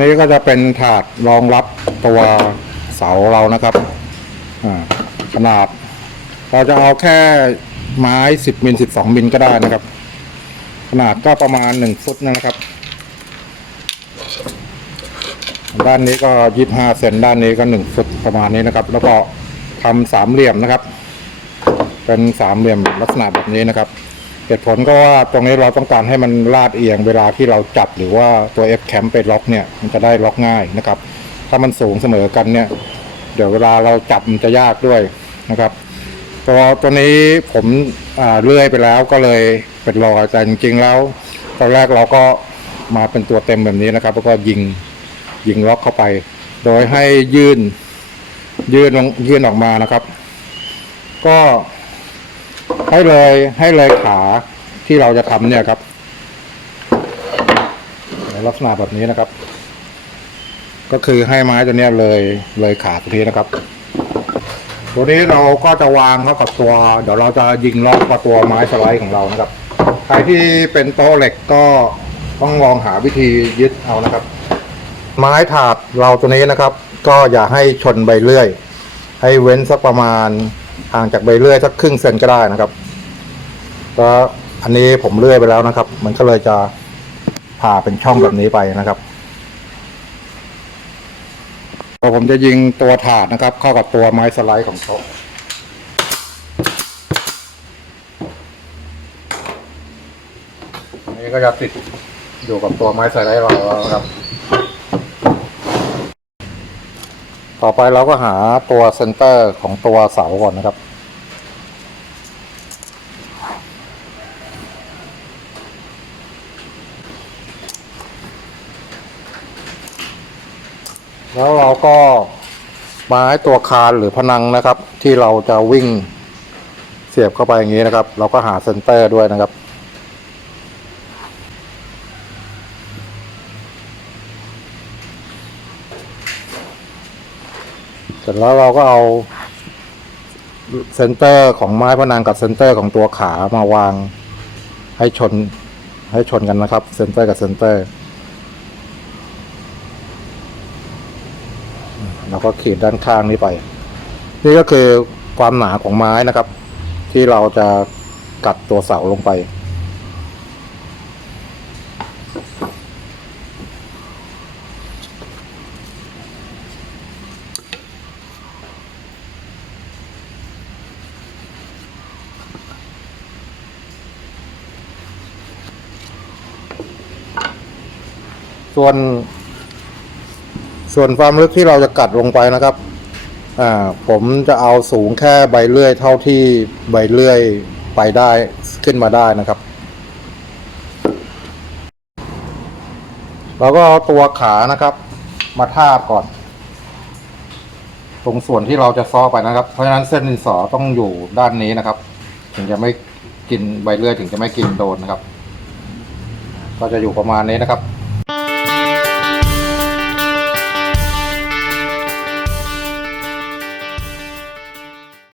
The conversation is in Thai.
นี่ก็จะเป็นถาดรองรับตัวเสาเรานะครับขนาด เราจะเอาแค่ไม้10มิล12มิลก็ได้นะครับ ขนาดก็ประมาณ1ฟุตนะครับ ด้านนี้ก็25เซนด้านนี้ก็1ฟุตประมาณนี้นะครับ แล้วก็ทำสามเหลี่ยมนะครับ เป็นสามเหลี่ยมลักษณะแบบนี้นะครับ เหตุผลก็ว่าตรงนี้เราต้องการให้มันลาดเอียงเวลาที่เราจับหรือว่าตัว F cam ไปล็อกเนี่ยมันจะได้ล็อกง่ายนะครับ ถ้ามันสูงเสมอกันเนี่ย เดี๋ยวเวลาเราจับมันจะยากด้วยนะครับตัวตัวนี้ผมเลื่อยไปแล้วก็เลยเป็นรอยแต่จริงๆแล้วตอนแรกเราก็มาเป็นตัวเต็มแบบนี้นะครับ แล้วก็ยิงยิงล็อกเข้าไป โดยให้ยื่นยื่นลงยื่นออกมานะครับ ก็ ให้เลยให้เลยขาที่เราจะทำเนี่ยครับในลักษณะแบบนี้นะครับ ก็คือให้ไม้ตัวนี้เลยเลยขาตัวนี้นะครับ ตัวนี้เราก็จะวางเข้ากับตัว เดี๋ยวเราจะยิงล็อกกับตัวไม้สไลด์ของเรานะครับ ใครที่เป็นโต๊ะเหล็กก็ต้องลองหาวิธียึดเอานะครับ ไม้ถาดเราตัวนี้นะครับ ก็อย่าให้ชนใบเลื่อย ให้เว้นสักประมาณ ห่างจากใบเลื่อยสักครึ่งเซนก็ได้นะครับแล้วอันนี้ผมเลื่อยไปแล้วนะครับ มันก็เลยจะผ่าเป็นช่องแบบนี้ไปนะครับพอผมจะยิงตัวถาดนะครับ เข้ากับตัวไม้สไลด์ของโต๊ะอันนี้ก็จะติดอยู่กับตัวไม้สไลด์เราแล้วครับ ต่อไปเราก็หาตัวเซนเตอร์ของตัวเสาก่อนนะครับ แล้วเราก็ไม้ตัวคานหรือพนังนะครับ ที่เราจะวิ่งเสียบเข้าไปอย่างนี้นะครับ เราก็หาเซนเตอร์ด้วยนะครับ ร็จแล้วเราก็เอาเซนเตอร์ของไม้พนังกับเซนเตอร์ของตัวขามาวางให้ชนให้ชนกันนะครับเซนเตอร์กับเซนเตอร์เราก็ขีดด้านข้างนี้ไป นี่ก็คือความหนาของไม้นะครับ ที่เราจะกัดตัวเสาลงไป ส่วน ส่วนความลึกที่เราจะกัดลงไปนะครับ อ่า ผมจะเอาสูงแค่ใบเลื่อยเท่าที่ใบเลื่อยไปได้ขึ้นมาได้นะครับเราก็เอาตัวขานะครับ มาทาบก่อน ตรงส่วนที่เราจะซ้อไปนะครับ เพราะฉะนั้นเส้นดินสอต้องอยู่ด้านนี้นะครับ ถึงจะไม่กินใบเลื่อยถึงจะไม่กินโดนนะครับ ก็จะอยู่ประมาณนี้นะครับ